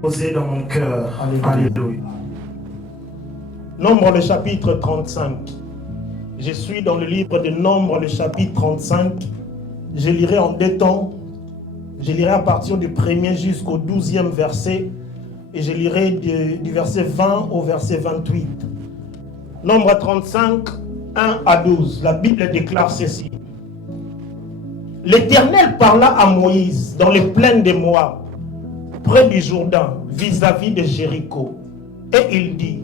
Posé dans mon cœur. Alléluia. Nombre le chapitre 35. Je suis dans le livre de Nombre le chapitre 35. Je lirai en deux temps. Je lirai à partir du 1er jusqu'au 12e verset. Et je lirai du verset 20 au verset 28. Nombre 35, 1 à 12. La Bible déclare ceci. L'Éternel parla à Moïse dans les plaines de Moab, près du Jourdain, vis-à-vis de Jéricho. Et il dit,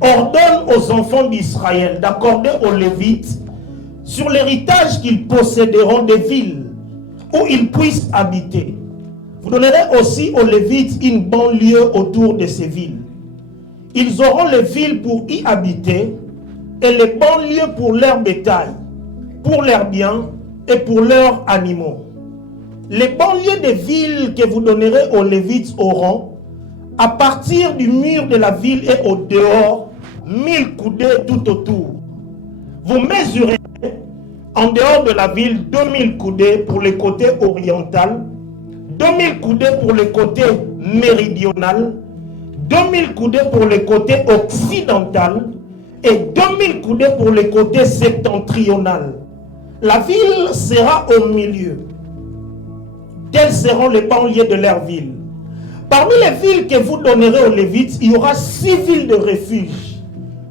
ordonne aux enfants d'Israël d'accorder aux Lévites sur l'héritage qu'ils posséderont des villes où ils puissent habiter. Vous donnerez aussi aux Lévites une banlieue autour de ces villes. Ils auront les villes pour y habiter et les banlieues pour leur bétail, pour leurs biens et pour leurs animaux. Les banlieues des villes que vous donnerez aux Lévites auront, à partir du mur de la ville et au dehors, 1000 coudées tout autour. Vous mesurez en dehors de la ville 2000 coudées pour le côté oriental, 2000 coudées pour le côté méridional, 2000 coudées pour le côté occidental et 2000 coudées pour le côté septentrional. La ville sera au milieu. Telles seront les banlieues de leur ville. Parmi les villes que vous donnerez aux Lévites, il y aura 6 villes de refuge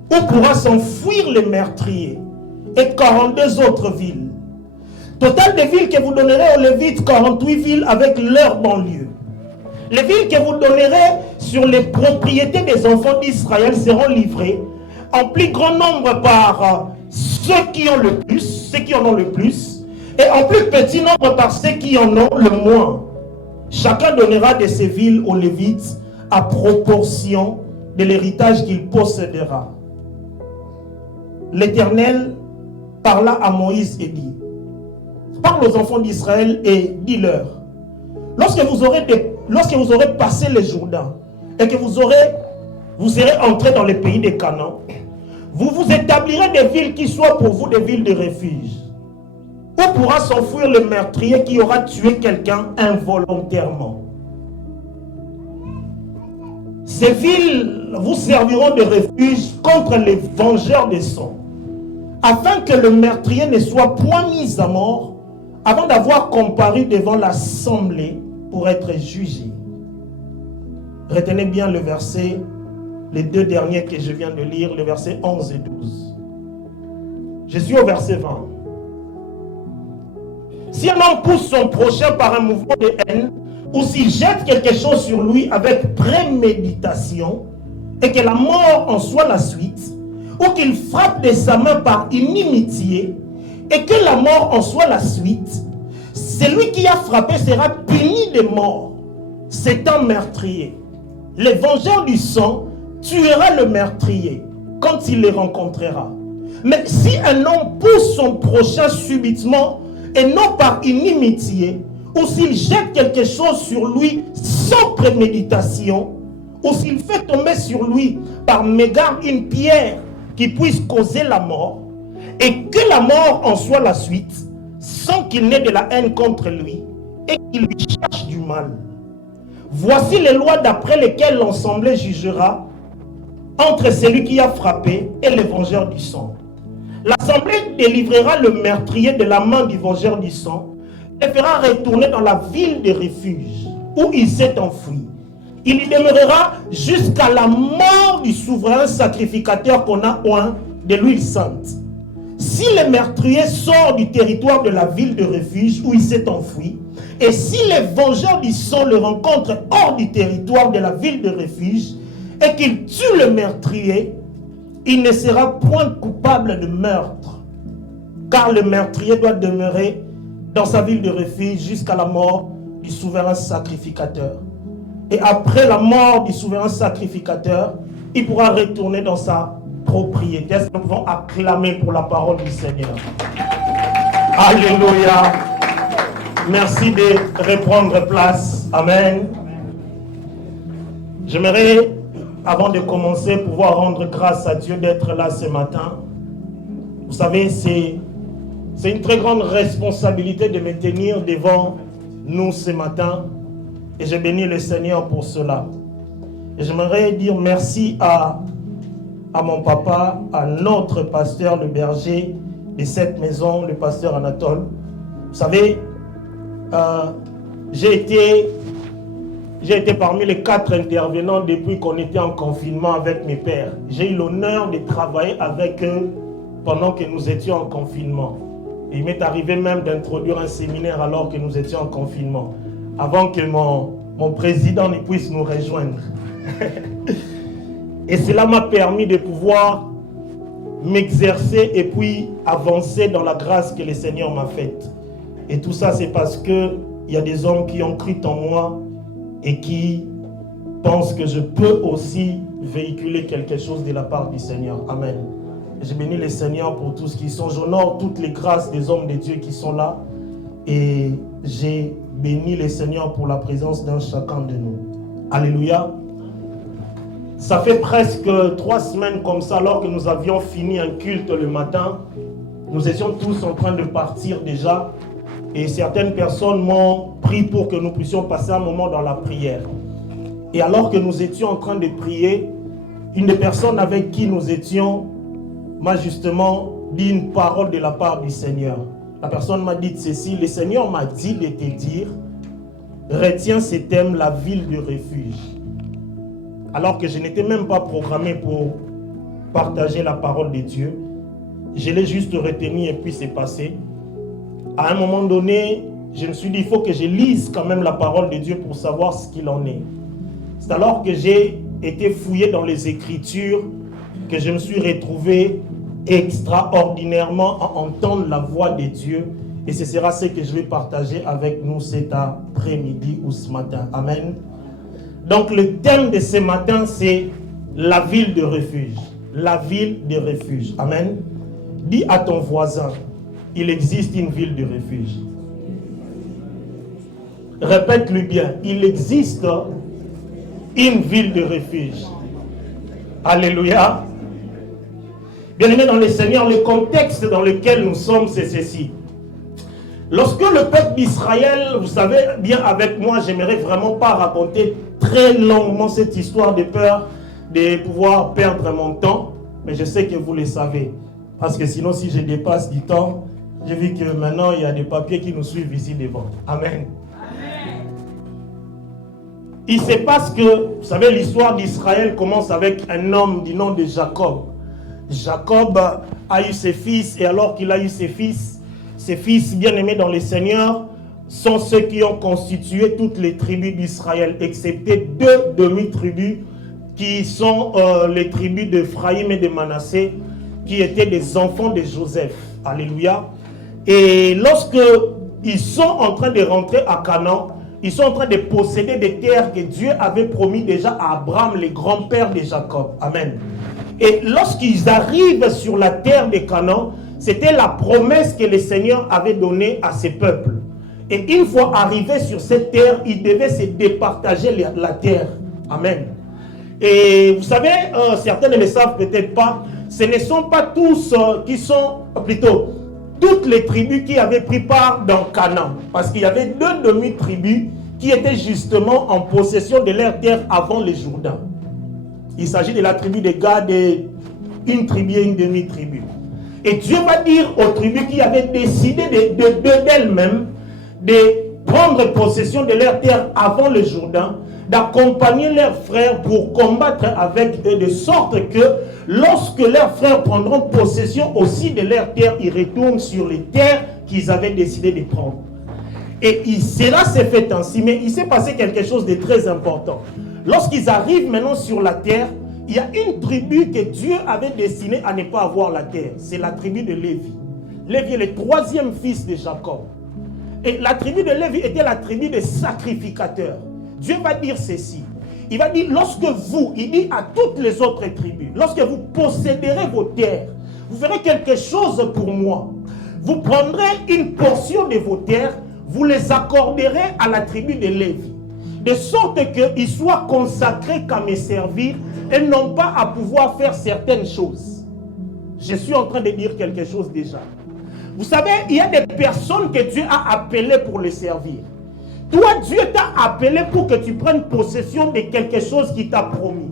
où pourra s'enfuir les meurtriers et 42 autres villes. Total des villes que vous donnerez aux Lévites, 48 villes avec leurs banlieues. Les villes que vous donnerez sur les propriétés des enfants d'Israël seront livrées en plus grand nombre par ceux qui ont le plus, ceux qui en ont le plus, et en plus petit nombre par ceux qui en ont le moins. Chacun donnera de ces villes aux Lévites à proportion de l'héritage qu'il possédera. L'Éternel parla à Moïse et dit, parle aux enfants d'Israël et dis-leur, lorsque vous aurez passé le Jourdain et que vous serez entrés dans le pays de Canaan, vous vous établirez des villes qui soient pour vous des villes de refuge. Où pourra s'enfuir le meurtrier qui aura tué quelqu'un involontairement. Ces villes vous serviront de refuge contre les vengeurs des sang, afin que le meurtrier ne soit point mis à mort avant d'avoir comparu devant l'assemblée pour être jugé. Retenez bien le verset, les deux derniers que je viens de lire, le verset 11 et 12. Je suis au verset 20. Si un homme pousse son prochain par un mouvement de haine, ou s'il jette quelque chose sur lui avec préméditation, et que la mort en soit la suite, ou qu'il frappe de sa main par inimitié, et que la mort en soit la suite, celui qui a frappé sera puni de mort. C'est un meurtrier. Le vengeur du sang tuera le meurtrier quand il le rencontrera. Mais si un homme pousse son prochain subitement, et non par inimitié, ou s'il jette quelque chose sur lui sans préméditation, ou s'il fait tomber sur lui par mégarde une pierre qui puisse causer la mort, et que la mort en soit la suite, sans qu'il n'ait de la haine contre lui, et qu'il lui cherche du mal. Voici les lois d'après lesquelles l'Assemblée jugera entre celui qui a frappé et le vengeur du sang. L'Assemblée délivrera le meurtrier de la main du vengeur du sang et fera retourner dans la ville de refuge où il s'est enfoui. Il y demeurera jusqu'à la mort du souverain sacrificateur qu'on a oint de l'huile sainte. Si le meurtrier sort du territoire de la ville de refuge où il s'est enfoui, et si le vengeur du sang le rencontre hors du territoire de la ville de refuge, et qu'il tue le meurtrier, il ne sera point coupable de meurtre, car le meurtrier doit demeurer dans sa ville de refuge jusqu'à la mort du souverain sacrificateur. Et après la mort du souverain sacrificateur, il pourra retourner dans sa propriété. Est-ce que nous pouvons acclamer pour la parole du Seigneur? Alléluia. Merci de reprendre place. Amen. J'aimerais, avant de commencer, pouvoir rendre grâce à Dieu d'être là ce matin. Vous savez, c'est une très grande responsabilité de me tenir devant nous ce matin. Et je bénis le Seigneur pour cela. Et j'aimerais dire merci à mon papa, à notre pasteur, le berger de cette maison, le pasteur Anatole. Vous savez, j'ai été parmi les 4 intervenants depuis qu'on était en confinement avec mes pères. J'ai eu l'honneur de travailler avec eux pendant que nous étions en confinement. Et il m'est arrivé même d'introduire un séminaire alors que nous étions en confinement, avant que mon président ne puisse nous rejoindre. Et cela m'a permis de pouvoir m'exercer et puis avancer dans la grâce que le Seigneur m'a faite. Et tout ça, c'est parce qu'il y a des hommes qui ont cru en moi et qui pensent que je peux aussi véhiculer quelque chose de la part du Seigneur. Amen. Je bénis le Seigneur pour tout ce qui sont. J'honore toutes les grâces des hommes de Dieu qui sont là. Et j'ai béni le Seigneur pour la présence d'un chacun de nous. Alléluia. Ça fait presque 3 semaines comme ça, alors que nous avions fini un culte le matin. Nous étions tous en train de partir déjà. Et certaines personnes m'ont pris pour que nous puissions passer un moment dans la prière. Et alors que nous étions en train de prier, une des personnes avec qui nous étions m'a justement dit une parole de la part du Seigneur. La personne m'a dit ceci: le Seigneur m'a dit de te dire, retiens ce thème, la ville de refuge. Alors que je n'étais même pas programmé pour partager la parole de Dieu. Je l'ai juste retenu et puis c'est passé. À un moment donné, je me suis dit, il faut que je lise quand même la parole de Dieu pour savoir ce qu'il en est. C'est alors que j'ai été fouillé dans les Écritures que je me suis retrouvé extraordinairement à entendre la voix de Dieu. Et ce sera ce que je vais partager avec nous cet après-midi ou ce matin. Amen. Donc le thème de ce matin, c'est la ville de refuge. La ville de refuge. Amen. Dis à ton voisin, il existe une ville de refuge. Répète-le bien, il existe une ville de refuge. Alléluia. Bien-aimés dans le Seigneur, le contexte dans lequel nous sommes, c'est ceci. Lorsque le peuple d'Israël, vous savez bien avec moi, j'aimerais vraiment pas raconter très longuement cette histoire de peur de pouvoir perdre mon temps, mais je sais que vous le savez. Parce que sinon, si je dépasse du temps, j'ai vu que maintenant, il y a des papiers qui nous suivent ici devant. Amen. Amen. Il se passe que, vous savez, l'histoire d'Israël commence avec un homme du nom de Jacob. Jacob a eu ses fils, et alors qu'il a eu ses fils bien-aimés dans le Seigneur sont ceux qui ont constitué toutes les tribus d'Israël, excepté 2 demi-tribus qui sont les tribus d'Ephraïm et de Manassé, qui étaient des enfants de Joseph. Alléluia. Et lorsque ils sont en train de rentrer à Canaan, ils sont en train de posséder des terres que Dieu avait promis déjà à Abraham, le grand-père de Jacob. Amen. Et lorsqu'ils arrivent sur la terre de Canaan, c'était la promesse que le Seigneur avait donnée à ses peuples. Et une fois arrivés sur cette terre, ils devaient se départager la terre. Amen. Et vous savez, certains ne le savent peut-être pas, ce ne sont pas tous qui sont, plutôt, toutes les tribus qui avaient pris part dans Canaan. Parce qu'il y avait 2 demi-tribus qui étaient justement en possession de leur terre avant le Jourdain. Il s'agit de la tribu de Gad, une tribu et une demi-tribu. Et Dieu va dire aux tribus qui avaient décidé d'elles-mêmes de prendre possession de leur terre avant le Jourdain, d'accompagner leurs frères pour combattre avec eux, de sorte que lorsque leurs frères prendront possession aussi de leur terre, ils retournent sur les terres qu'ils avaient décidé de prendre. Et cela s'est fait ainsi, mais il s'est passé quelque chose de très important. Lorsqu'ils arrivent maintenant sur la terre, il y a une tribu que Dieu avait destinée à ne pas avoir la terre. C'est la tribu de Lévi. Lévi est le 3e fils de Jacob. Et la tribu de Lévi était la tribu des sacrificateurs. Dieu va dire ceci. Il va dire, lorsque vous, il dit à toutes les autres tribus, lorsque vous posséderez vos terres, vous ferez quelque chose pour moi. Vous prendrez une portion de vos terres, vous les accorderez à la tribu de Lévi. De sorte qu'ils soient consacrés qu'à me servir et non pas à pouvoir faire certaines choses. Je suis en train de dire quelque chose déjà. Vous savez, il y a des personnes que Dieu a appelées pour les servir. Toi, Dieu t'a appelé pour que tu prennes possession de quelque chose qu'il t'a promis.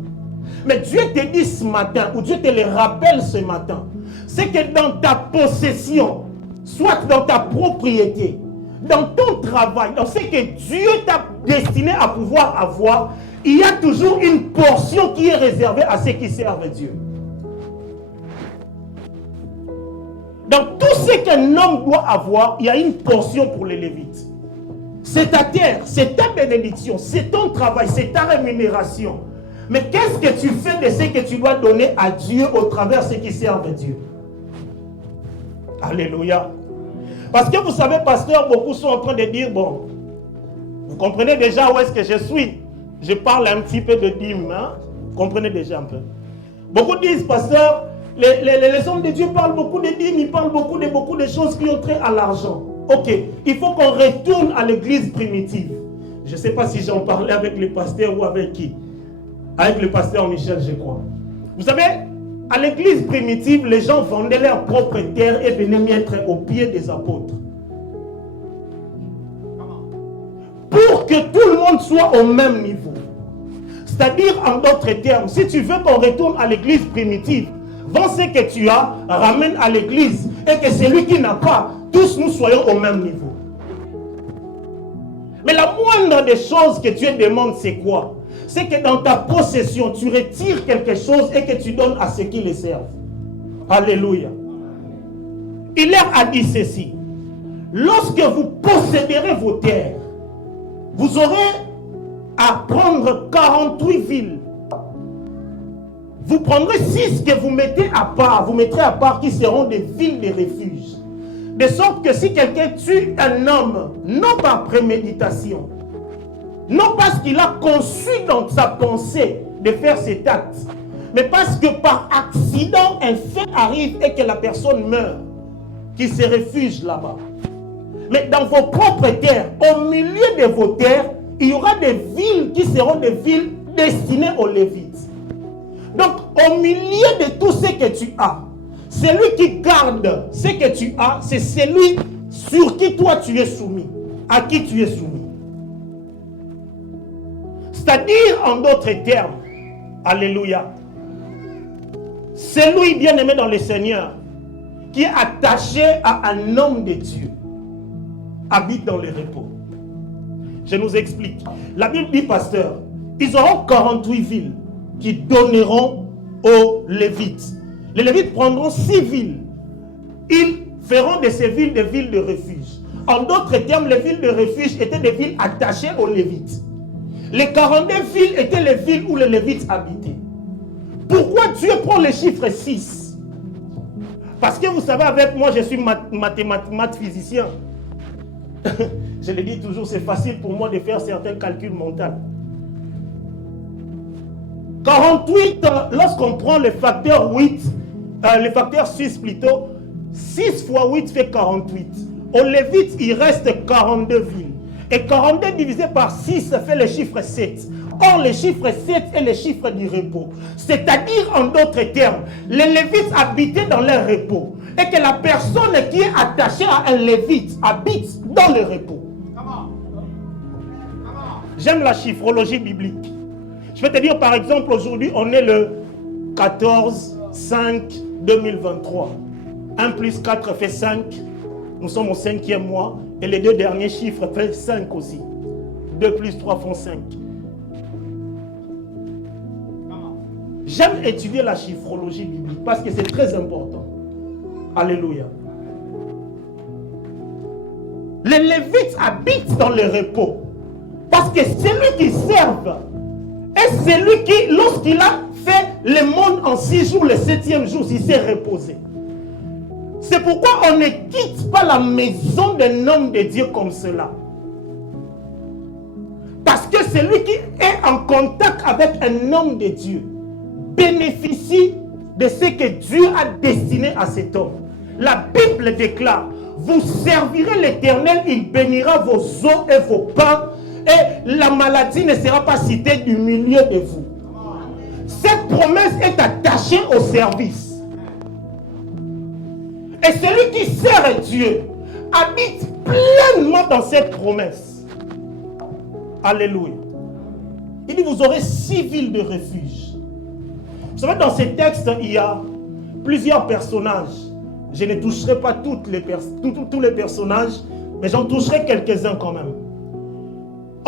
Mais Dieu te dit ce matin, ou Dieu te le rappelle ce matin, c'est que dans ta possession, soit dans ta propriété, dans ton travail, dans ce que Dieu t'a destiné à pouvoir avoir, il y a toujours une portion qui est réservée à ceux qui servent Dieu. Dans tout ce qu'un homme doit avoir, il y a une portion pour les Lévites. C'est ta terre, c'est ta bénédiction, c'est ton travail, c'est ta rémunération. Mais qu'est-ce que tu fais de ce que tu dois donner à Dieu au travers de ceux qui servent Dieu? Alléluia. Parce que vous savez, pasteur, beaucoup sont en train de dire, bon, vous comprenez déjà où est-ce que je suis. Je parle un petit peu de dîme, hein? Vous comprenez déjà un peu. Beaucoup disent, pasteur, les hommes de Dieu parlent beaucoup de dîmes, ils parlent beaucoup de choses qui ont trait à l'argent. Ok, il faut qu'on retourne à l'église primitive. Je ne sais pas si j'en parlais avec le pasteur ou avec qui. Avec le pasteur Michel, je crois. Vous savez, à l'église primitive, les gens vendaient leur propre terre et venaient mettre aux pieds des apôtres. Pour que tout le monde soit au même niveau. C'est-à-dire, en d'autres termes, si tu veux qu'on retourne à l'église primitive, vends ce que tu as, ramène à l'église, et que celui qui n'a pas, tous nous soyons au même niveau. Mais la moindre des choses que Dieu demande, c'est quoi? C'est que dans ta possession, tu retires quelque chose et que tu donnes à ceux qui les servent. Alléluia. Il leur a dit ceci. Lorsque vous posséderez vos terres, vous aurez à prendre 48 villes. Vous prendrez 6 que vous mettez à part, vous mettrez à part qui seront des villes de refuge. De sorte que si quelqu'un tue un homme, non par préméditation, non parce qu'il a conçu dans sa pensée de faire cet acte, mais parce que par accident, un fait arrive et que la personne meurt, qu'il se réfugie là-bas. Mais dans vos propres terres, au milieu de vos terres, il y aura des villes qui seront des villes destinées aux Lévites. Donc, au milieu de tout ce que tu as, celui qui garde ce que tu as, c'est celui sur qui toi tu es soumis, à qui tu es soumis. C'est-à-dire, en d'autres termes, alléluia, celui bien-aimé dans le Seigneur, qui est attaché à un homme de Dieu, habite dans le repos. Je nous explique. La Bible dit, pasteur, ils auront 48 villes qui donneront aux Lévites. Les Lévites prendront 6 villes. Ils feront de ces villes des villes de refuge. En d'autres termes, les villes de refuge étaient des villes attachées aux Lévites. Les 42 villes étaient les villes où les Lévites habitaient. Pourquoi Dieu prend le chiffre 6? Parce que vous savez, avec moi, je suis physicien. Je le dis toujours, c'est facile pour moi de faire certains calculs mentaux. 48, lorsqu'on prend le facteur 8, le facteur 6 plutôt, 6 fois 8 fait 48. Au Lévite, il reste 42 villes. Et 42 divisé par 6, ça fait le chiffre 7. Or, le chiffre 7 est le chiffre du repos. C'est-à-dire, en d'autres termes, les Lévites habitaient dans leur repos. Et que la personne qui est attachée à un Lévite habite dans le repos. J'aime la chiffrologie biblique. Je vais te dire, par exemple, aujourd'hui, on est le 14/5/2023. 1 plus 4 fait 5. Nous sommes au 5e mois. Et les 2 derniers chiffres font 5 aussi. 2 plus 3 font 5. J'aime étudier la chiffrologie biblique parce que c'est très important. Alléluia. Les Lévites habitent dans le repos. Parce que celui qui serve est celui qui, lorsqu'il a fait le monde en 6 jours, le 7e jour, il s'est reposé. C'est pourquoi on ne quitte pas la maison d'un homme de Dieu comme cela. Parce que celui qui est en contact avec un homme de Dieu bénéficie de ce que Dieu a destiné à cet homme. La Bible déclare, vous servirez l'Éternel, il bénira vos eaux et vos pains, et la maladie ne sera pas citée du milieu de vous. Cette promesse est attachée au service. Et celui qui sert Dieu habite pleinement dans cette promesse. Alléluia. Il dit, vous aurez 6 villes de refuge. Vous savez, dans ces textes, il y a plusieurs personnages. Je ne toucherai pas tous les personnages, mais j'en toucherai quelques-uns quand même.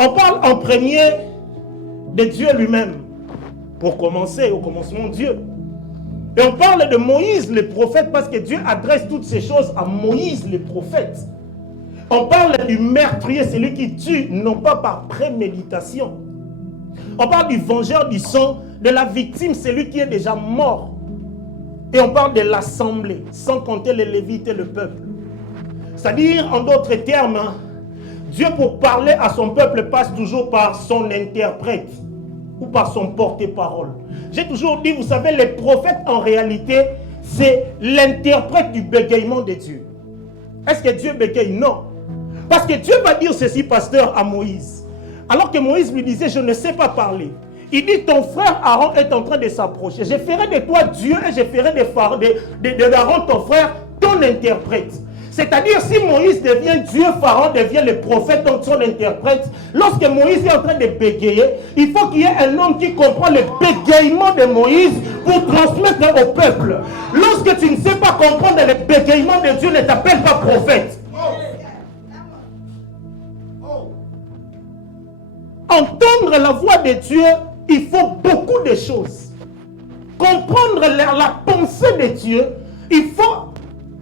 On parle en premier de Dieu lui-même. Pour commencer, au commencement, Dieu. Et on parle de Moïse, le prophète, parce que Dieu adresse toutes ces choses à Moïse, le prophète. On parle du meurtrier, celui qui tue, non pas par préméditation. On parle du vengeur du sang, de la victime, celui qui est déjà mort. Et on parle de l'assemblée, sans compter les Lévites et le peuple. C'est-à-dire, en d'autres termes, Dieu, pour parler à son peuple, passe toujours par son interprète ou par son porte-parole. J'ai toujours dit, vous savez, les prophètes, en réalité, c'est l'interprète du bégaiement de Dieu. Est-ce que Dieu bégaye? Non. Parce que Dieu va dire ceci, pasteur, à Moïse. Alors que Moïse lui disait, je ne sais pas parler. Il dit, ton frère Aaron est en train de s'approcher. Je ferai de toi Dieu et je ferai de Aaron, ton frère, ton interprète. C'est-à-dire, si Moïse devient Dieu, Pharaon devient le prophète, donc son interprète. Lorsque Moïse est en train de bégayer, il faut qu'il y ait un homme qui comprend le bégaiement de Moïse pour transmettre au peuple. Lorsque tu ne sais pas comprendre le bégaiement de Dieu, ne t'appelle pas prophète. Entendre la voix de Dieu, il faut beaucoup de choses. Comprendre la pensée de Dieu, il faut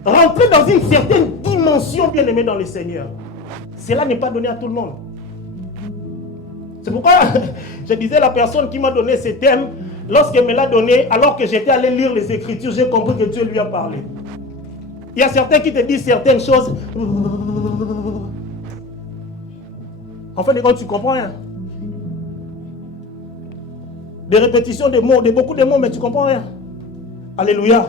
rentrer dans une certaine dimension, bien aimée dans le Seigneur. Cela n'est pas donné à tout le monde. C'est pourquoi je disais, la personne qui m'a donné ce thème, lorsqu'elle me l'a donné, alors que j'étais allé lire les Écritures, j'ai compris que Dieu lui a parlé. Il y a certains qui te disent certaines choses. En fait, quand tu comprends rien. Des répétitions de mots, de beaucoup de mots, mais tu comprends rien. Alléluia.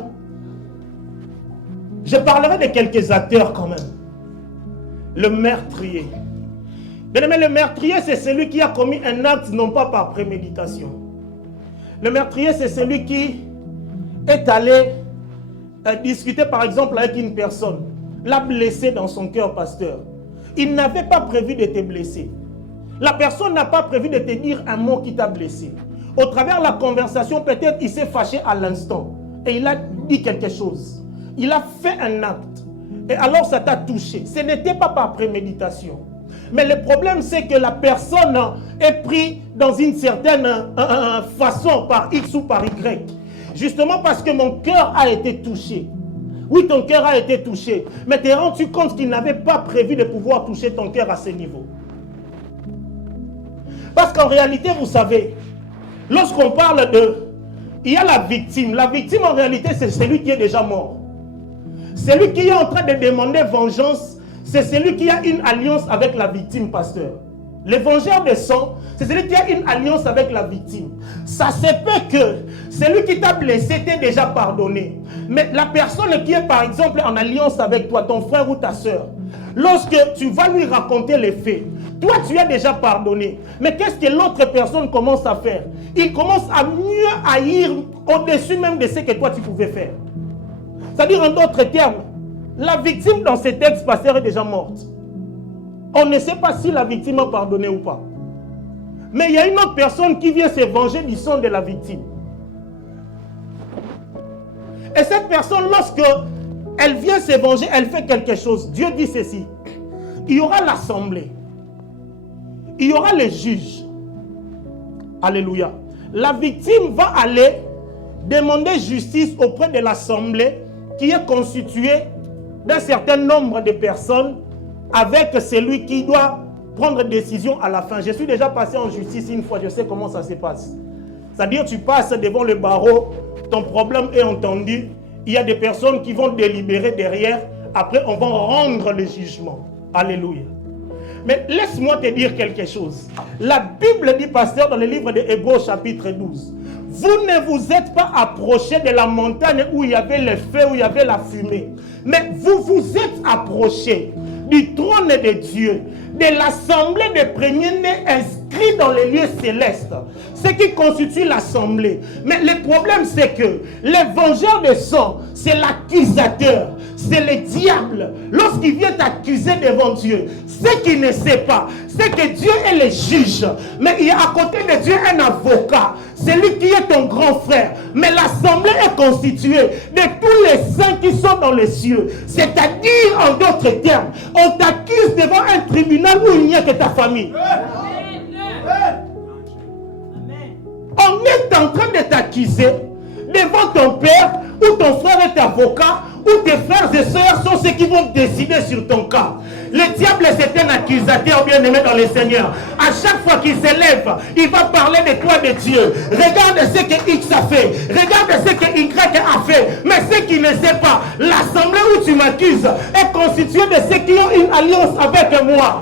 Je parlerai de quelques acteurs quand même. Le meurtrier. Bien aimé, le meurtrier, c'est celui qui a commis un acte non pas par préméditation. Le meurtrier, c'est celui qui est allé discuter par exemple avec une personne, l'a blessé dans son cœur, pasteur. Il n'avait pas prévu de te blesser. La personne n'a pas prévu de te dire un mot qui t'a blessé. Au travers de la conversation, peut-être il s'est fâché à l'instant et il a dit quelque chose. Il a fait un acte. Et alors ça t'a touché. Ce n'était pas par préméditation. Mais le problème, c'est que la personne est prise dans une certaine façon, par X ou par Y. Justement parce que mon cœur a été touché. Oui, ton cœur a été touché. Mais t'es rendu compte qu'il n'avait pas prévu de pouvoir toucher ton cœur à ce niveau. Parce qu'en réalité, vous savez, lorsqu'on parle de... Il y a la victime. La victime, en réalité, c'est celui qui est déjà mort. Celui qui est en train de demander vengeance, c'est celui qui a une alliance avec la victime, pasteur. Le vengeur de sang, c'est celui qui a une alliance avec la victime. Ça se peut que celui qui t'a blessé t'ait déjà pardonné. Mais la personne qui est par exemple en alliance avec toi, ton frère ou ta soeur, lorsque tu vas lui raconter les faits, toi tu as déjà pardonné. Mais qu'est-ce que l'autre personne commence à faire? Il commence à mieux haïr au-dessus même de ce que toi tu pouvais faire. C'est-à-dire en d'autres termes, la victime dans ces textes pasteur est déjà morte. On ne sait pas si la victime a pardonné ou pas. Mais il y a une autre personne qui vient se venger du sang de la victime. Et cette personne, lorsque elle vient se venger, elle fait quelque chose. Dieu dit ceci. Il y aura l'assemblée. Il y aura les juges. Alléluia. La victime va aller demander justice auprès de l'assemblée qui est constituée d'un certain nombre de personnes avec celui qui doit prendre décision à la fin. Je suis déjà passé en justice une fois, je sais comment ça se passe. C'est-à-dire tu passes devant le barreau, ton problème est entendu, il y a des personnes qui vont délibérer derrière, après on va rendre le jugement. Alléluia. Mais laisse-moi te dire quelque chose. La Bible dit, pasteur, dans le livre de Hébreux chapitre 12, vous ne vous êtes pas approché de la montagne où il y avait le feu, où il y avait la fumée. Mais vous vous êtes approché du trône de Dieu, de l'assemblée des premiers-nés inscrits dans les lieux célestes. Ce qui constitue l'assemblée. Mais le problème, c'est que les vengeurs de sang, c'est l'accusateur. c'est le diable. Lorsqu'il vient t'accuser devant Dieu, ce qu'il ne sait pas, c'est que Dieu est le juge. Mais il y a à côté de Dieu un avocat. C'est lui qui est ton grand frère. Mais l'assemblée est constituée de tous les saints qui sont dans les cieux. C'est-à-dire, en d'autres termes, on t'accuse devant un tribunal où il n'y a que ta famille. On est en train de t'accuser devant ton père, ou ton frère est avocat, ou tes frères et sœurs sont ceux qui vont décider sur ton cas. Le diable, c'est un accusateur bien-aimé dans le Seigneur. À chaque fois qu'il s'élève, il va parler de toi, de Dieu. Regarde ce que X a fait. Regarde ce que Y a fait. Mais ce qu'il ne sait pas, l'assemblée où tu m'accuses est constituée de ceux qui ont une alliance avec moi.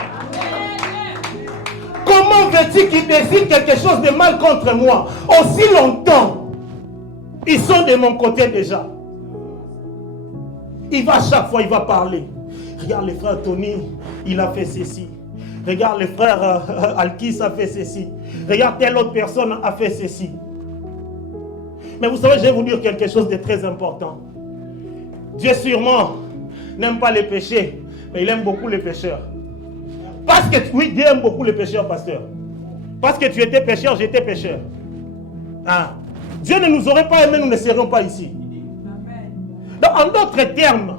Comment veux-tu qu'ils décident quelque chose de mal contre moi? Aussi longtemps, ils sont de mon côté déjà. Il va chaque fois, il va parler. Regarde le frère Tony, il a fait ceci. Regarde le frère Alkis a fait ceci. Regarde telle autre personne a fait ceci. Mais vous savez, je vais vous dire quelque chose de très important. Dieu sûrement n'aime pas les péchés, mais il aime beaucoup les pécheurs. Parce que, oui, Dieu aime beaucoup les pécheurs, pasteur. Parce que tu étais pécheur, j'étais pécheur. Hein? Dieu ne nous aurait pas aimés, nous ne serions pas ici. Donc, en d'autres termes,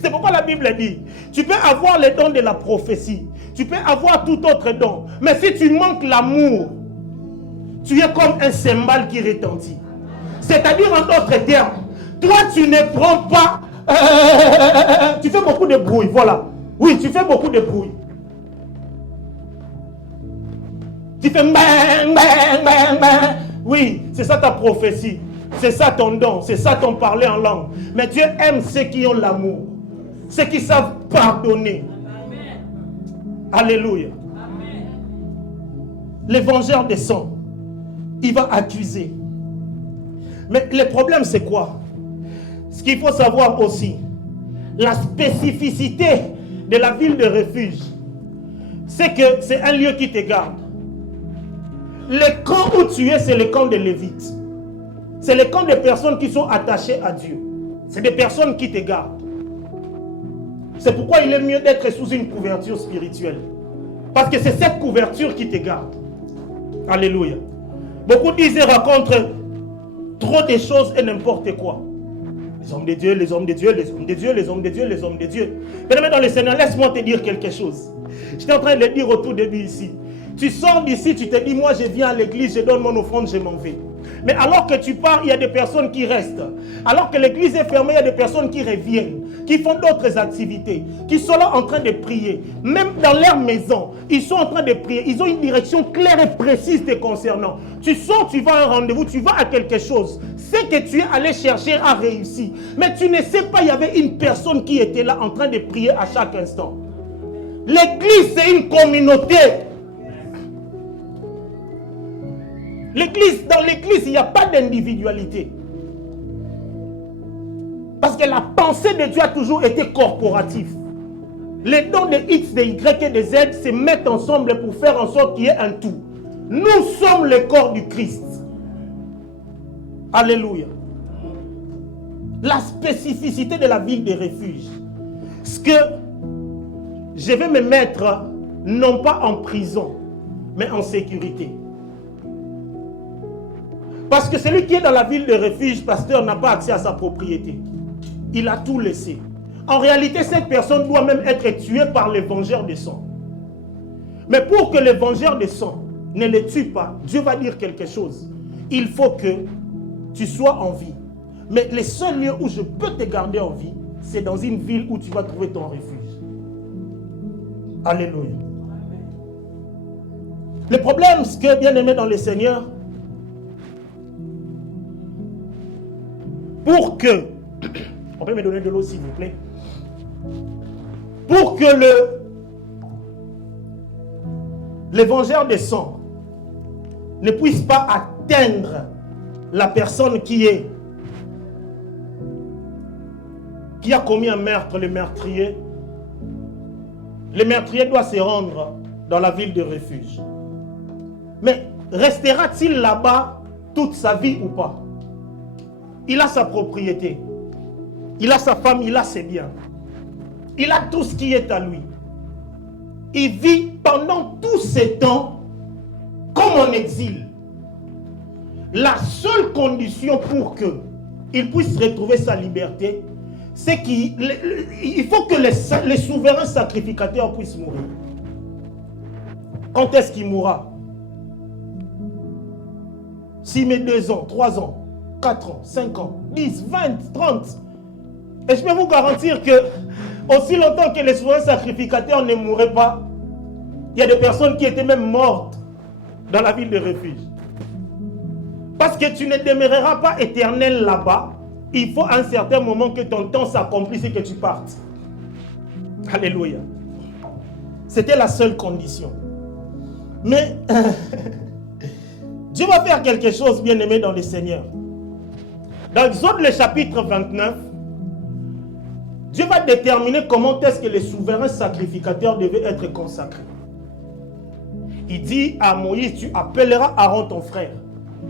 c'est pourquoi la Bible dit, tu peux avoir les dons de la prophétie, tu peux avoir tout autre don, mais si tu manques l'amour, tu es comme un cymbale qui retentit. C'est-à-dire, en d'autres termes, toi, tu ne prends pas... tu fais beaucoup de bruit, voilà. Oui, tu fais beaucoup de bruit. Tu fais... Oui, c'est ça ta prophétie. C'est ça ton don. C'est ça ton parler en langue. Mais Dieu aime ceux qui ont l'amour. Ceux qui savent pardonner. Amen. Alléluia. Amen. L'évangile descend. Il va accuser. Mais le problème, c'est quoi? Ce qu'il faut savoir aussi, la spécificité de la ville de refuge, c'est que c'est un lieu qui te garde. Le camp où tu es, c'est le camp des Lévites. C'est le camp des personnes qui sont attachées à Dieu. C'est des personnes qui te gardent. C'est pourquoi il est mieux d'être sous une couverture spirituelle. Parce que c'est cette couverture qui te garde. Alléluia. Beaucoup disent et racontent trop de choses et n'importe quoi. Les hommes de Dieu, les hommes de Dieu, les hommes de Dieu, les hommes de Dieu, les hommes de Dieu. Mais dans le Seigneur, laisse-moi te dire quelque chose. J'étais en train de le dire au tout début ici. Tu sors d'ici, tu te dis, moi je viens à l'église, je donne mon offrande, je m'en vais. Mais alors que tu pars, il y a des personnes qui restent. Alors que l'église est fermée, il y a des personnes qui reviennent, qui font d'autres activités, qui sont là en train de prier. Même dans leur maison, ils sont en train de prier. Ils ont une direction claire et précise te concernant. Tu sors, tu vas à un rendez-vous, tu vas à quelque chose. C'est que tu es allé chercher à réussir. Mais tu ne sais pas, il y avait une personne qui était là en train de prier à chaque instant. L'église, c'est une communauté. L'église, dans l'église, il n'y a pas d'individualité. Parce que la pensée de Dieu a toujours été corporative. Les dons de X, de Y et de Z se mettent ensemble pour faire en sorte qu'il y ait un tout. Nous sommes le corps du Christ. Alléluia. La spécificité de la ville de refuge. Ce que je vais me mettre, non pas en prison, mais en sécurité. Parce que celui qui est dans la ville de refuge, pasteur, n'a pas accès à sa propriété. Il a tout laissé. En réalité, cette personne doit même être tuée par les vengeurs de sang. Mais pour que les vengeurs de sang ne les tuent pas, Dieu va dire quelque chose. Il faut que tu sois en vie. Mais le seul lieu où je peux te garder en vie, c'est dans une ville où tu vas trouver ton refuge. Alléluia. Le problème, c'est que, bien aimé dans le Seigneur, pour que, on peut me donner de l'eau s'il vous plaît, pour que l'évangile de sang ne puisse pas atteindre la personne qui a commis un meurtre, le meurtrier doit se rendre dans la ville de refuge. Mais restera-t-il là-bas toute sa vie ou pas? Il a sa propriété. Il a sa femme, il a ses biens. Il a tout ce qui est à lui. Il vit pendant tous ces temps comme en exil. La seule condition pour qu'il puisse retrouver sa liberté, c'est qu'il faut que les souverains sacrificateurs puissent mourir. Quand est-ce qu'il mourra? S'il met 2 ans, 3 ans, 4 ans, 5 ans, 10, 20, 30. Et je peux vous garantir que aussi longtemps que les souverains sacrificateurs ne mourraient pas, il y a des personnes qui étaient même mortes dans la ville de refuge. Parce que tu ne demeureras pas éternel là-bas. Il faut à un certain moment que ton temps s'accomplisse et que tu partes. Alléluia. C'était la seule condition. Mais Dieu va faire quelque chose, bien aimé dans le Seigneur. Dans Exode le chapitre 29, Dieu va déterminer comment est-ce que les souverains sacrificateurs devaient être consacrés. Il dit à Moïse, tu appelleras Aaron ton frère.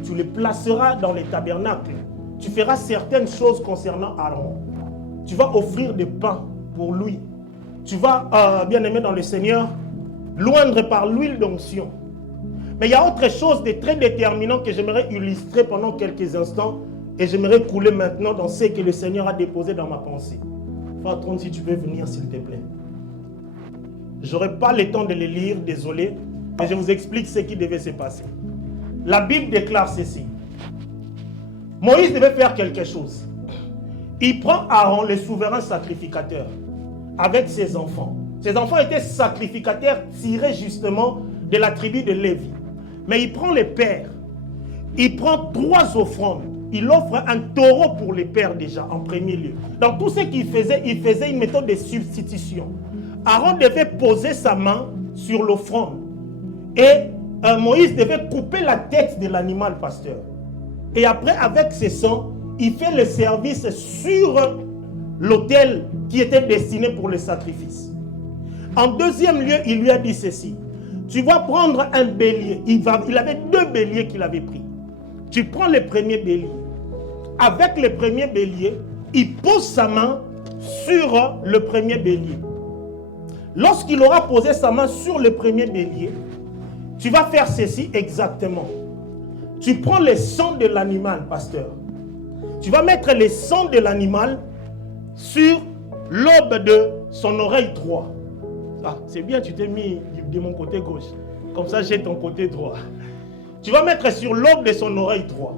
Tu le placeras dans les tabernacles. Tu feras certaines choses concernant Aaron. Tu vas offrir des pains pour lui. Tu vas, bien aimé dans le Seigneur, loindre par l'huile d'onction. Mais il y a autre chose de très déterminant que j'aimerais illustrer pendant quelques instants et j'aimerais couler maintenant dans ce que le Seigneur a déposé dans ma pensée. Frère Tron, si tu peux venir, s'il te plaît. Je n'aurai pas le temps de les lire, désolé, mais je vous explique ce qui devait se passer. La Bible déclare ceci. Moïse devait faire quelque chose. Il prend Aaron, le souverain sacrificateur, avec ses enfants. Ses enfants étaient sacrificateurs tirés justement de la tribu de Lévi. Mais il prend les pères. Il prend 3 offrandes. Il offre un taureau pour les pères déjà, en premier lieu. Dans tout ce qu'il faisait, il faisait une méthode de substitution. Aaron devait poser sa main sur l'offrande. Et Moïse devait couper la tête de l'animal, pasteur. Et après, avec ses sangs, il fait le service sur l'autel qui était destiné pour le sacrifice. En deuxième lieu, il lui a dit ceci. Tu vas prendre un bélier. Il avait 2 béliers qu'il avait pris. Tu prends le premier bélier. Avec le premier bélier, il pose sa main sur le premier bélier. Lorsqu'il aura posé sa main sur le premier bélier, tu vas faire ceci exactement. Tu prends le sang de l'animal, pasteur. Tu vas mettre le sang de l'animal sur l'aube de son oreille droite. Ah, c'est bien, tu t'es mis de mon côté gauche. Comme ça, j'ai ton côté droit. Tu vas mettre sur l'aube de son oreille droite.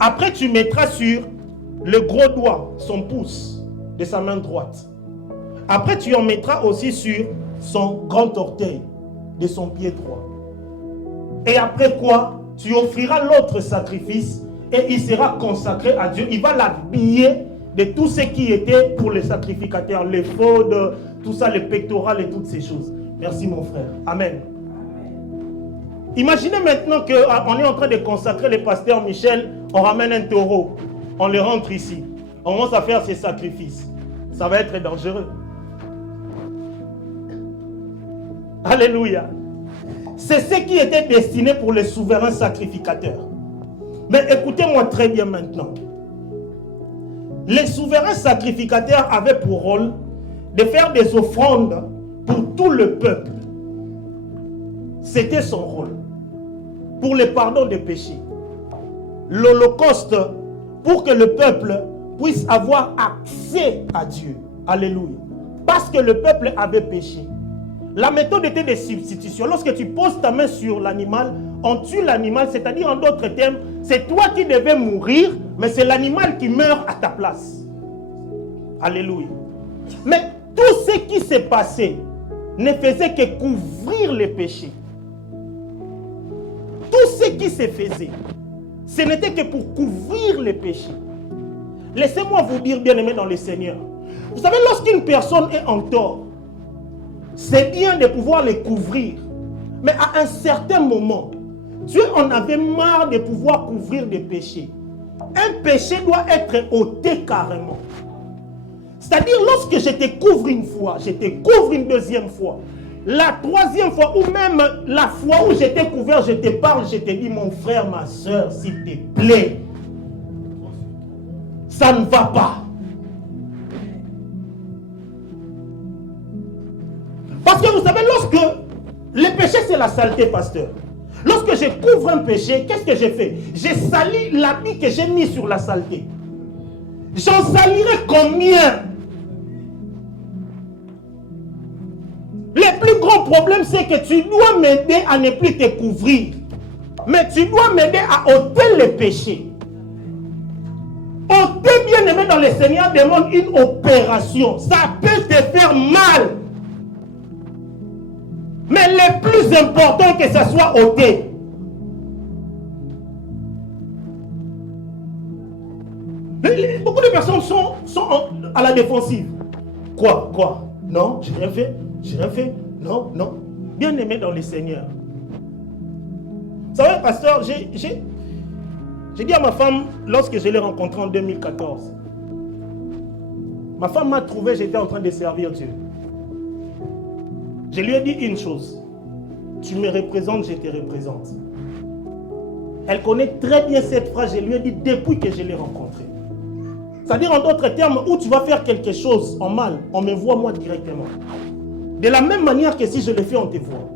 Après, tu mettras sur le gros doigt, son pouce de sa main droite. Après, tu en mettras aussi sur son grand orteil de son pied droit. Et après quoi, tu offriras l'autre sacrifice et il sera consacré à Dieu. Il va l'habiller de tout ce qui était pour les sacrificateurs, les faudes, tout ça, les pectorales et toutes ces choses. Merci mon frère. Amen. Imaginez maintenant qu'on est en train de consacrer le pasteur Michel, on ramène un taureau, on le rentre ici, on commence à faire ses sacrifices. Ça va être dangereux. Alléluia. C'est ce qui était destiné pour les souverains sacrificateurs. Mais écoutez-moi très bien maintenant. Les souverains sacrificateurs avaient pour rôle de faire des offrandes pour tout le peuple. C'était son rôle. Pour le pardon des péchés. L'Holocauste, pour que le peuple puisse avoir accès à Dieu. Alléluia. Parce que le peuple avait péché. La méthode était de substitution. Lorsque tu poses ta main sur l'animal, on tue l'animal, c'est-à-dire en d'autres termes, c'est toi qui devais mourir, mais c'est l'animal qui meurt à ta place. Alléluia. Mais tout ce qui s'est passé ne faisait que couvrir les péchés. Tout ce qui se faisait, ce n'était que pour couvrir les péchés. Laissez-moi vous dire, bien-aimés dans le Seigneur, vous savez, lorsqu'une personne est en tort, c'est bien de pouvoir les couvrir. Mais à un certain moment, Dieu en avait marre de pouvoir couvrir des péchés. Un péché doit être ôté carrément. C'est-à-dire, lorsque je te couvre une fois, je te couvre une deuxième fois, la troisième fois, ou même la fois où je t'ai couvert, je te parle, je te dis, mon frère, ma soeur, s'il te plaît, ça ne va pas. Parce que vous savez, lorsque le péché c'est la saleté, pasteur. Lorsque je couvre un péché, qu'est-ce que j'ai fait? J'ai sali l'habit que j'ai mis sur la saleté. J'en salirai combien? Le plus grand problème, c'est que tu dois m'aider à ne plus te couvrir. Mais tu dois m'aider à ôter les péchés. Ôter, bien aimé dans le Seigneur, demande une opération. Ça peut te faire mal. Mais le plus important, que ça soit ôté. Beaucoup de personnes sont à la défensive. Quoi? Non, j'ai rien fait. Non. Bien aimé dans le Seigneur. Vous savez, pasteur, j'ai dit à ma femme, lorsque je l'ai rencontrée en 2014, ma femme m'a trouvé, j'étais en train de servir Dieu. Je lui ai dit une chose. Tu me représentes, je te représente. Elle connaît très bien cette phrase, je lui ai dit depuis que je l'ai rencontrée. C'est-à-dire en d'autres termes, où tu vas faire quelque chose en mal, on me voit moi directement. De la même manière que si je le fais, on te voit.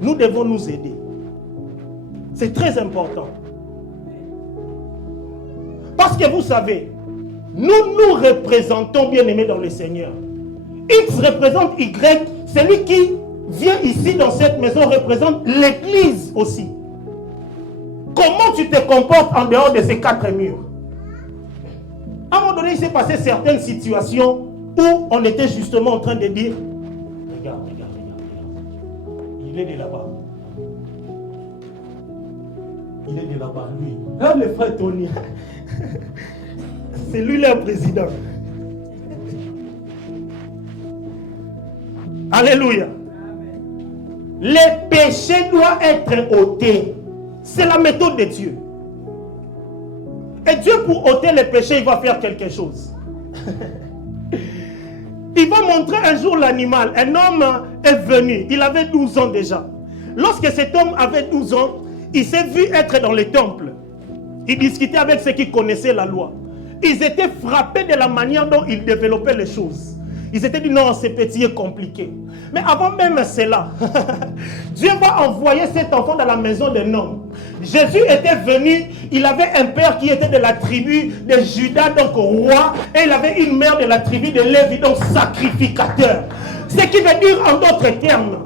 Nous devons nous aider. C'est très important. Parce que vous savez, nous représentons, bien aimés dans le Seigneur. X représente Y. Celui qui vient ici dans cette maison représente l'Église aussi. Comment tu te comportes en dehors de ces quatre murs? À un moment donné, il s'est passé certaines situations où on était justement en train de dire, regarde. Il est de là-bas. Il est de là-bas, lui. Ah, le frère Tony. C'est lui le président. Alléluia. Le péché doit être ôté. C'est la méthode de Dieu. Et Dieu, pour ôter le péché, il va faire quelque chose. Il va montrer un jour l'animal. Un homme est venu. Il avait 12 ans déjà. Lorsque cet homme avait 12 ans, il s'est vu être dans le temple. Il discutait avec ceux qui connaissaient la loi. Ils étaient frappés de la manière dont il développait les choses. Ils étaient dit non, c'est petit et compliqué. Mais avant même cela, Dieu va envoyer cet enfant dans la maison d'un homme. Jésus était venu, il avait un père qui était de la tribu de Judas, donc roi, et il avait une mère de la tribu de Lévi, donc sacrificateur. Ce qui veut dire en d'autres termes,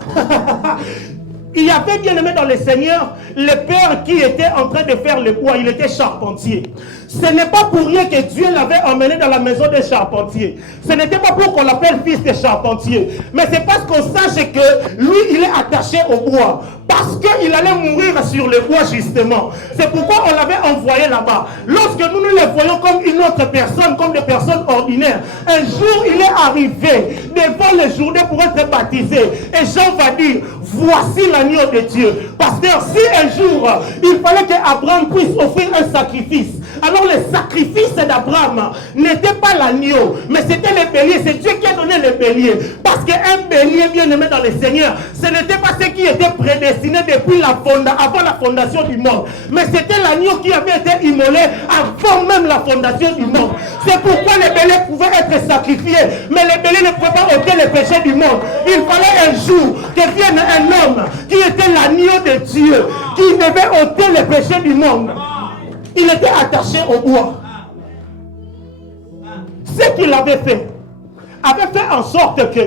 il y avait bien aimé dans le Seigneur le père qui était en train de faire le bois, il était charpentier. Ce n'est pas pour rien que Dieu l'avait emmené dans la maison des charpentiers. Ce n'était pas pour qu'on l'appelle fils de charpentier. Mais c'est parce qu'on sache que lui, il est attaché au bois. Parce qu'il allait mourir sur le bois justement. C'est pourquoi on l'avait envoyé là-bas. Lorsque nous le voyons comme une autre personne, comme des personnes ordinaires, un jour il est arrivé devant le Jourdain pour être baptisé. Et Jean va dire, voici l'agneau de Dieu. Pasteur, si un jour il fallait qu'Abraham puisse offrir un sacrifice, alors le sacrifice d'Abraham n'était pas l'agneau, mais c'était le bélier. C'est Dieu qui a donné le bélier. Parce qu'un bélier bien aimé dans le Seigneur, ce n'était pas ce qui était prédestiné depuis avant la fondation du monde, mais c'était l'agneau qui avait été immolé avant même la fondation du monde. C'est pourquoi le bélier pouvait être sacrifié, mais le bélier ne pouvait pas ôter le péché du monde. Il fallait un jour que vienne un homme qui était l'agneau de Dieu, qui devait ôter le péché du monde. Il était attaché au bois. Ce qu'il avait fait en sorte que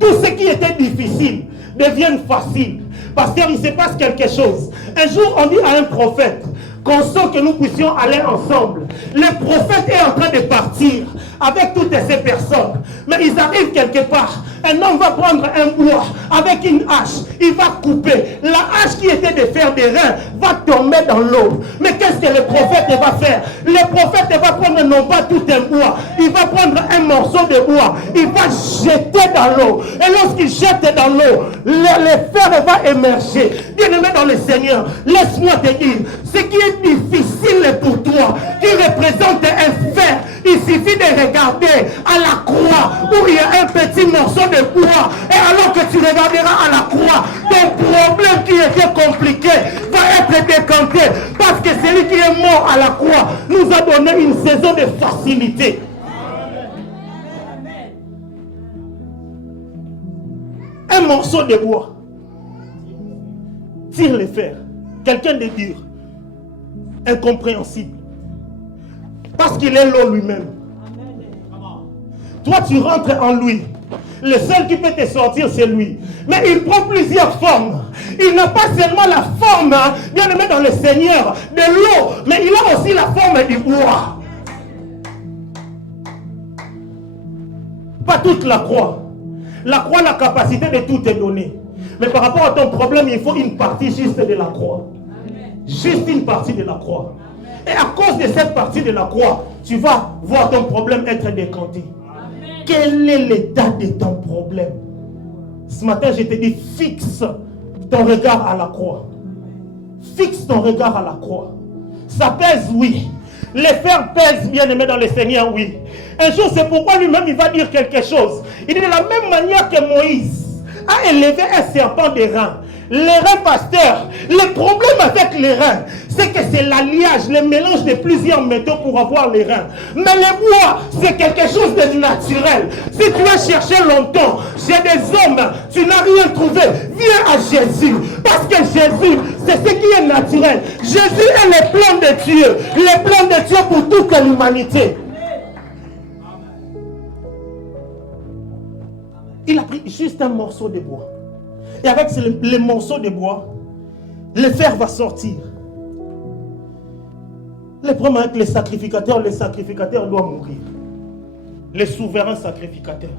tout ce qui était difficile devienne facile. Parce qu'il se passe quelque chose. Un jour, on dit à un prophète qu'on sent que nous puissions aller ensemble. Le prophète est en train de partir avec toutes ces personnes. Mais ils arrivent quelque part. Un homme va prendre un bois avec une hache. Il va couper. La hache qui était de faire des reins va tomber dans l'eau. Mais qu'est-ce que le prophète va faire? Le prophète va prendre non pas tout un bois. Il va prendre un morceau de bois. Il va jeter dans l'eau. Et lorsqu'il jette dans l'eau, le fer va émerger. Bien-aimé dans le Seigneur, laisse-moi te dire, ce qui est difficile pour toi, qui représente un fer, il suffit de regarder à la croix où il y a un petit morceau de bois. Et alors que tu regarderas à la croix, ton problème qui était compliqué va être décanté. Parce que celui qui est mort à la croix nous a donné une saison de facilité. un morceau de bois. Tire les fers. Quelqu'un de dur. Incompréhensible. Parce qu'il est l'eau lui-même. Toi, tu rentres en lui. Le seul qui peut te sortir, c'est lui. Mais il prend plusieurs formes. Il n'a pas seulement la forme, bien aimé dans le Seigneur, de l'eau, mais il a aussi la forme du bois. Pas toute la croix. La croix a la capacité de tout te donner. Mais par rapport à ton problème, il faut une partie juste de la croix. Juste une partie de la croix. Et à cause de cette partie de la croix, tu vas voir ton problème être décanté. Quel est l'état de ton problème? Ce matin, je te dis, fixe ton regard à la croix. Fixe ton regard à la croix. Ça pèse, oui. Les fers pèsent, bien aimé dans le Seigneur, oui. Un jour, c'est pourquoi lui-même, il va dire quelque chose. Il dit de la même manière que Moïse a élevé un serpent des reins. Les reins, pasteur, le problème avec les reins, c'est que c'est l'alliage, le mélange de plusieurs métaux pour avoir les reins. Mais le bois, c'est quelque chose de naturel. Si tu as cherché longtemps chez des hommes, tu n'as rien trouvé. Viens à Jésus. Parce que Jésus, c'est ce qui est naturel. Jésus est le plan de Dieu. Le plan de Dieu pour toute l'humanité. Il a pris juste un morceau de bois. Et avec les morceaux de bois, le fer va sortir. Le problème avec les sacrificateurs doivent mourir. Les souverains sacrificateurs.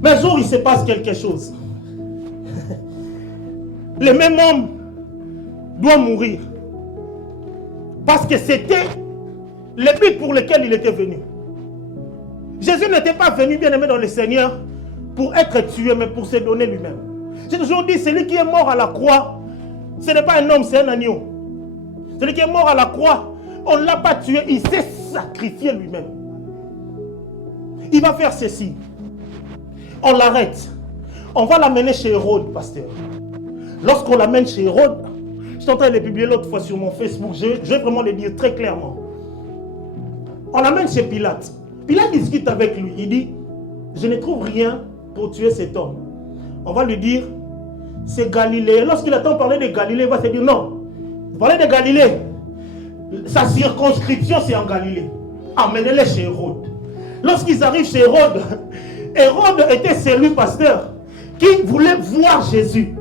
Mais un jour, il se passe quelque chose. Le même homme doit mourir. Parce que c'était le but pour lequel il était venu. Jésus n'était pas venu, bien aimé dans le Seigneur, pour être tué, mais pour se donner lui-même. J'ai toujours dit, celui qui est mort à la croix, ce n'est pas un homme, c'est un agneau. Celui qui est mort à la croix, on ne l'a pas tué, il s'est sacrifié lui-même. Il va faire ceci. On l'arrête. On va l'amener chez Hérode, pasteur. Lorsqu'on l'amène chez Hérode, je suis en train de le publier l'autre fois sur mon Facebook, je vais vraiment le dire très clairement. On l'amène chez Pilate. Pilate discute avec lui, il dit, je ne trouve rien pour tuer cet homme. On va lui dire, c'est Galilée. Lorsqu'il attend parler de Galilée, il va se dire, non, vous parlez de Galilée. Sa circonscription, c'est en Galilée. Amenez-les chez Hérode. Lorsqu'ils arrivent chez Hérode, Hérode était celui, pasteur, qui voulait voir Jésus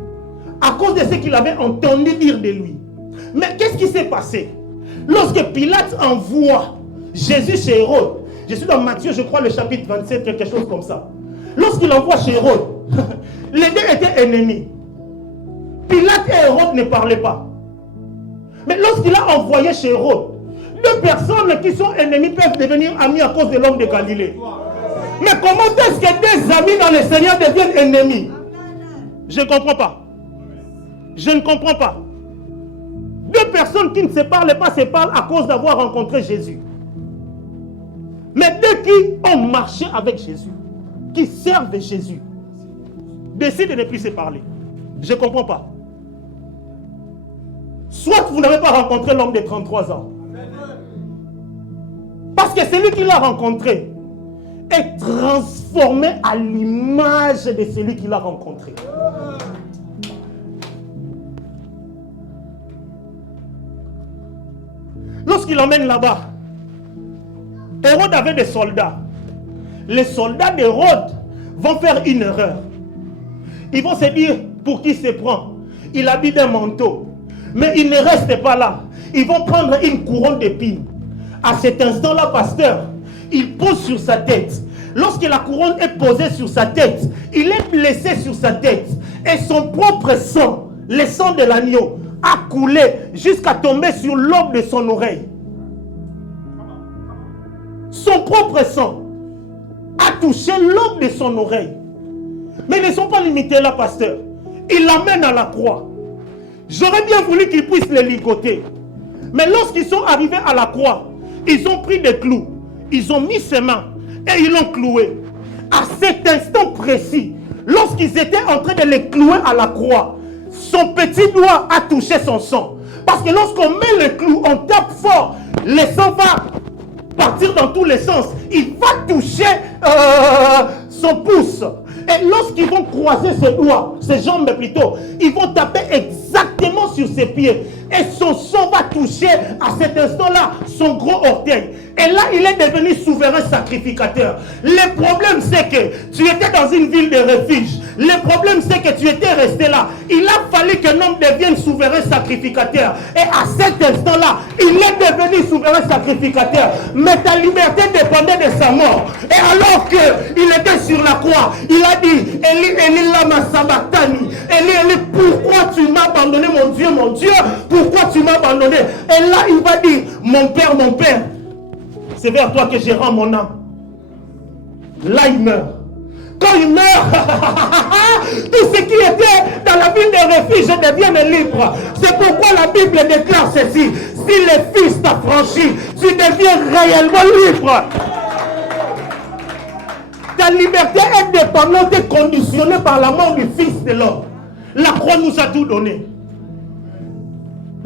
à cause de ce qu'il avait entendu dire de lui. Mais qu'est-ce qui s'est passé? Lorsque Pilate envoie Jésus chez Hérode, je suis dans Matthieu, je crois, le chapitre 27, quelque chose comme ça. Lorsqu'il envoie chez Hérode, les deux étaient ennemis. Pilate et Hérode ne parlaient pas. Mais lorsqu'il a envoyé chez Hérode, deux personnes qui sont ennemies peuvent devenir amis à cause de l'homme de Galilée. Mais comment est-ce que des amis dans le Seigneur deviennent ennemis? Je ne comprends pas. Je ne comprends pas. Deux personnes qui ne se parlent pas se parlent à cause d'avoir rencontré Jésus. Mais deux qui ont marché avec Jésus, qui servent Jésus, décident de ne plus se parler. Je ne comprends pas. Soit vous n'avez pas rencontré l'homme de 33 ans. Parce que celui qui l'a rencontré est transformé à l'image de celui qui l'a rencontré. Lorsqu'il l'emmène là-bas, Hérode avait des soldats. Les soldats d'Hérode vont faire une erreur. Ils vont se dire pour qui se prend. Il habille un manteau. Mais il ne reste pas là. Ils vont prendre une couronne d'épines. À cet instant-là, pasteur, il pose sur sa tête. Lorsque la couronne est posée sur sa tête, il est blessé sur sa tête. Et son propre sang, le sang de l'agneau, a coulé jusqu'à tomber sur l'aube de son oreille. Son propre sang a touché l'aube de son oreille. Mais ils ne sont pas limités là, pasteur. Il l'amène à la croix. J'aurais bien voulu qu'ils puissent les ligoter. Mais lorsqu'ils sont arrivés à la croix, ils ont pris des clous. Ils ont mis ses mains et ils l'ont cloué. À cet instant précis, lorsqu'ils étaient en train de les clouer à la croix, son petit doigt a touché son sang. Parce que lorsqu'on met le clou, on tape fort, le sang va partir dans tous les sens. Il va toucher son pouce. Et Et lorsqu'ils vont croiser ses doigts, ses jambes plutôt, ils vont taper exactement sur ses pieds. Et son sang va toucher à cet instant-là son gros orteil. Et là, il est devenu souverain sacrificateur. Le problème, c'est que tu étais dans une ville de refuge. Le problème, c'est que tu étais resté là. Il a fallu qu'un homme devienne souverain sacrificateur. Et à cet instant-là, il est devenu souverain sacrificateur. Mais ta liberté dépendait de sa mort. Et alors qu'il était sur la croix, il a dit, Eli, Eli, lama sabachthani. Eli, Eli, pourquoi tu m'as abandonné, mon Dieu, pourquoi tu m'as abandonné? Et là, il va dire, mon Père, c'est vers toi que je rends mon âme. Là, il meurt. Quand il meurt, tout ce qui était dans la ville de refuge devient libre. C'est pourquoi la Bible déclare ceci. Si le Fils t'a franchi, tu deviens réellement libre. Ta liberté est dépendante et conditionnée par la mort du Fils de l'homme. La croix nous a tout donné.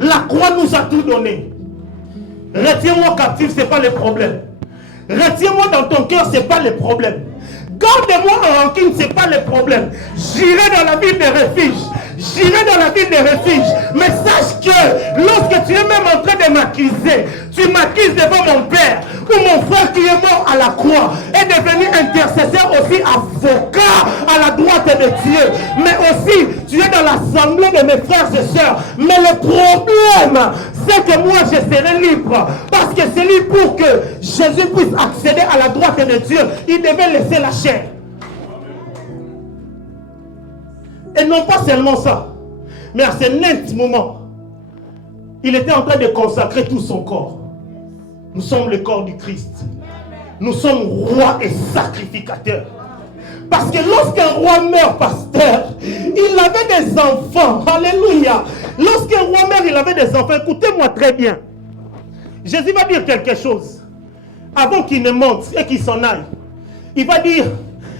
La croix nous a tout donné. Retiens-moi captif, ce n'est pas le problème. Retiens-moi dans ton cœur, ce n'est pas le problème. Garde-moi en rancune, ce n'est pas le problème. J'irai dans la ville de refuge. J'irai dans la ville de refuge. Mais sache que lorsque tu es même en train de m'accuser, tu m'accuses devant mon père, ou mon frère qui est mort à la croix, est devenu intercesseur aussi, avocat à la droite de Dieu. Mais aussi, tu es dans l'assemblée de mes frères et sœurs. Mais le problème, c'est que moi je serai libre. Parce que c'est lui, pour que Jésus puisse accéder à la droite de Dieu, il devait laisser la chair. Et non pas seulement ça, mais à ce net moment, il était en train de consacrer tout son corps. Nous sommes le corps du Christ. Nous sommes rois et sacrificateurs. Parce que lorsqu'un roi meurt, pasteur, il avait des enfants. Alléluia. Lorsqu'un roi meurt, il avait des enfants. Écoutez-moi très bien. Jésus va dire quelque chose. Avant qu'il ne monte et qu'il s'en aille, il va dire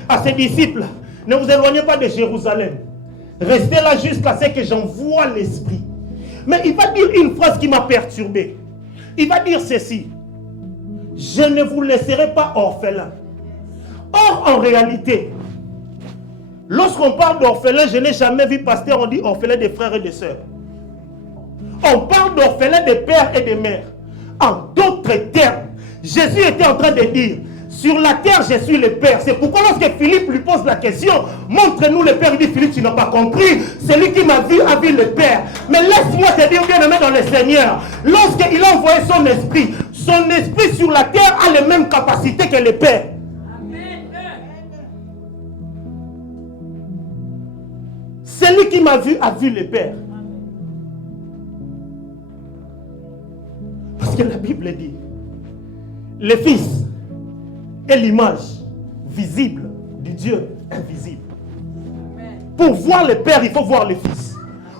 à ses disciples, ne vous éloignez pas de Jérusalem. Restez là jusqu'à ce que j'envoie l'Esprit. Mais il va dire une phrase qui m'a perturbé. Il va dire ceci. Je ne vous laisserai pas orphelins. Or, en réalité, lorsqu'on parle d'orphelins, je n'ai jamais vu pasteur, on dit orphelins des frères et des sœurs. On parle d'orphelins des pères et des mères. En d'autres termes, Jésus était en train de dire, sur la terre, je suis le Père. C'est pourquoi lorsque Philippe lui pose la question, montre-nous le Père, il dit, Philippe, tu n'as pas compris. Celui qui m'a vu a vu le Père. Mais laisse-moi te dire, bien-aimé dans le Seigneur, lorsqu'il a envoyé son esprit sur la terre a les mêmes capacités que le Père. Celui qui m'a vu a vu le Père. Parce que la Bible dit, le Fils est l'image visible du Dieu invisible. Pour voir le Père, il faut voir le Fils.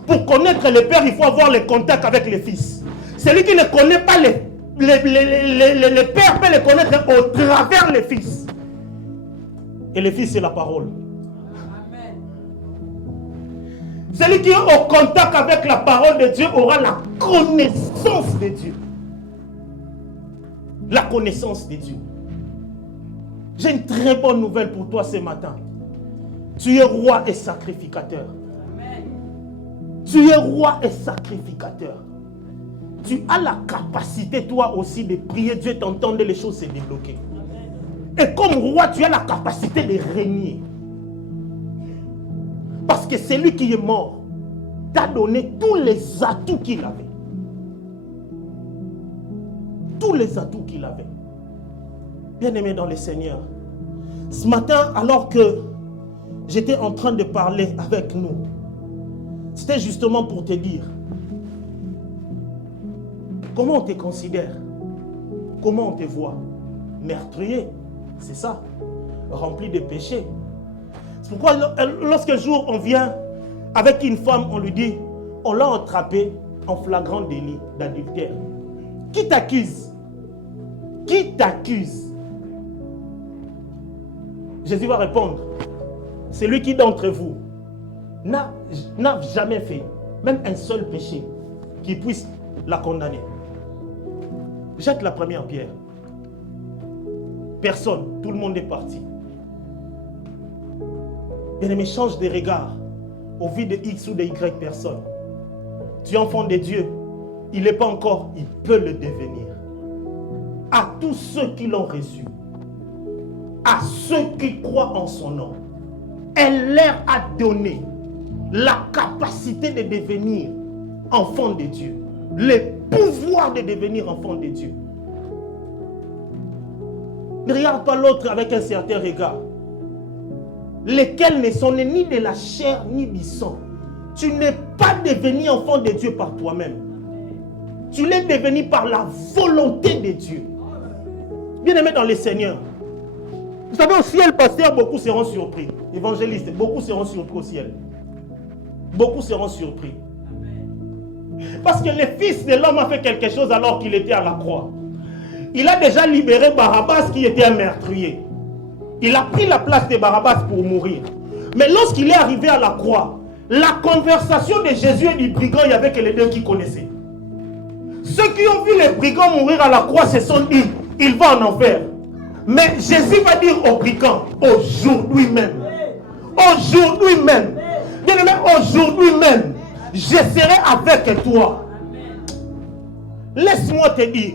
Pour connaître le Père, il faut avoir le contact avec le Fils. Celui qui ne connaît pas le Père peut le connaître au travers le Fils. Et le Fils, c'est la parole. Celui qui est au contact avec la parole de Dieu aura la connaissance de Dieu. La connaissance de Dieu. J'ai une très bonne nouvelle pour toi ce matin. Tu es roi et sacrificateur. Amen. Tu es roi et sacrificateur. Tu as la capacité toi aussi de prier. Dieu t'entende, les choses se débloquer. Amen. Et comme roi, tu as la capacité de régner. Parce que celui qui est mort t'a donné tous les atouts qu'il avait. Tous les atouts qu'il avait. Bien-aimé dans le Seigneur, ce matin, alors que j'étais en train de parler avec nous, c'était justement pour te dire comment on te considère, comment on te voit. Meurtrier, c'est ça, rempli de péchés. C'est pourquoi lorsqu'un jour on vient avec une femme, on lui dit, on l'a attrapé en flagrant délit d'adultère. Qui t'accuse? Qui t'accuse? Jésus va répondre, celui qui d'entre vous n'a jamais fait même un seul péché qui puisse la condamner. Jette la première pierre. Personne, tout le monde est parti. Bien-aimé, change de regard au vu de X ou de Y personnes. Tu es enfant de Dieu. Il n'est pas encore, il peut le devenir. À tous ceux qui l'ont reçu, à ceux qui croient en son nom, elle leur a donné la capacité de devenir enfant de Dieu, le pouvoir de devenir enfant de Dieu. Ne regarde pas l'autre avec un certain regard, lesquels ne sont nés ni de la chair ni du sang. Tu n'es pas devenu enfant de Dieu par toi-même. Tu l'es devenu par la volonté de Dieu. Bien-aimé dans le Seigneur. Vous savez, au ciel, pasteur, beaucoup seront surpris. Évangélistes, beaucoup seront surpris au ciel. Beaucoup seront surpris. Parce que le Fils de l'homme a fait quelque chose alors qu'il était à la croix. Il a déjà libéré Barabbas qui était un meurtrier. Il a pris la place de Barabbas pour mourir. Mais lorsqu'il est arrivé à la croix, la conversation de Jésus et du brigand, il n'y avait que les deux qui connaissaient. Ceux qui ont vu les brigands mourir à la croix se sont dit, il va en enfer. Mais Jésus va dire aux brigands, aujourd'hui même, bien aimé, aujourd'hui même, je serai avec toi. Laisse-moi te dire,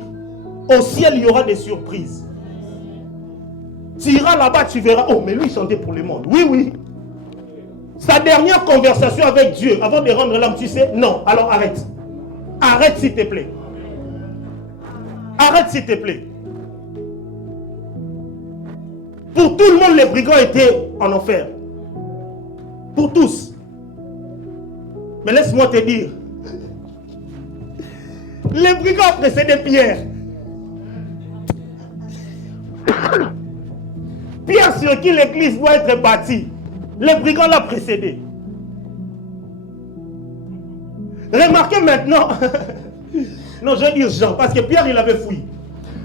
au ciel il y aura des surprises. Tu iras là-bas, tu verras, oh mais lui il chantait pour le monde. Oui, oui. Sa dernière conversation avec Dieu, avant de rendre l'âme, tu sais, non, alors arrête. Arrête s'il te plaît. Arrête s'il te plaît. Pour tout le monde, les brigands étaient en enfer. Pour tous. Mais laisse-moi te dire, les brigands précédaient Pierre. Pierre sur qui l'église doit être bâtie. Les brigands l'ont précédé. Remarquez maintenant. Non, je vais dire Jean, parce que Pierre, il avait fui.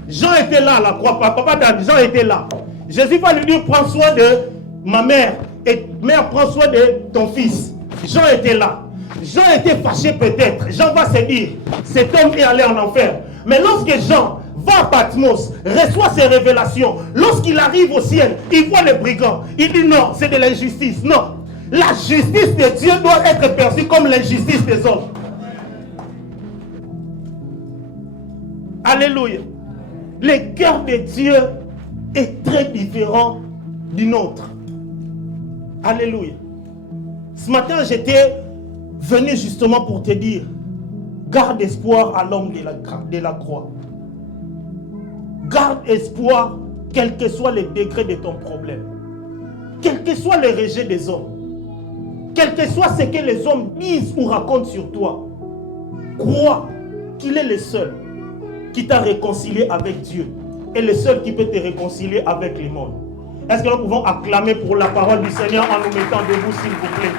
Jean était là à la croix. Papa Jean était là. Jésus va lui dire, prends soin de ma mère. Et mère, prends soin de ton fils. Jean était là. Jean était fâché peut-être. Jean va se dire, cet homme est allé en enfer. Mais lorsque Jean va à Patmos, reçoit ses révélations, lorsqu'il arrive au ciel, il voit les brigands. Il dit non, c'est de l'injustice. Non. La justice de Dieu doit être perçue comme l'injustice des hommes. Alléluia. Le cœur de Dieu est très différent du nôtre. Alléluia. Ce matin, j'étais venu justement pour te dire, garde espoir à l'homme de la croix. Garde espoir, quel que soit le degré de ton problème. Quel que soit le rejet des hommes. Quel que soit ce que les hommes disent ou racontent sur toi. Crois qu'il est le seul qui t'a réconcilié avec Dieu. Et le seul qui peut te réconcilier avec le monde. Est-ce que nous pouvons acclamer pour la parole du Seigneur en nous mettant debout, s'il vous plaît?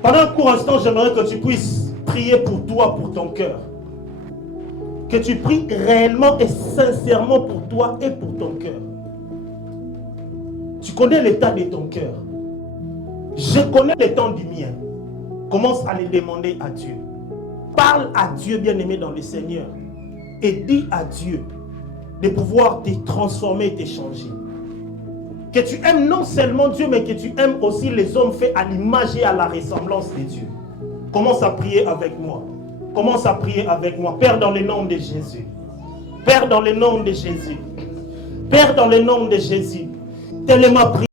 Pendant un court instant, j'aimerais que tu puisses prier pour toi, pour ton cœur. Que tu pries réellement et sincèrement pour toi et pour ton cœur. Tu connais l'état de ton cœur. Je connais l'état du mien. Commence à le demander à Dieu. Parle à Dieu, bien-aimé dans le Seigneur. Et dis à Dieu de pouvoir te transformer et te changer. Que tu aimes non seulement Dieu, mais que tu aimes aussi les hommes faits à l'image et à la ressemblance de Dieu. Commence à prier avec moi. Commence à prier avec moi. Père, dans le nom de Jésus. Père, dans le nom de Jésus. Père, dans le nom de Jésus. Tellement prié.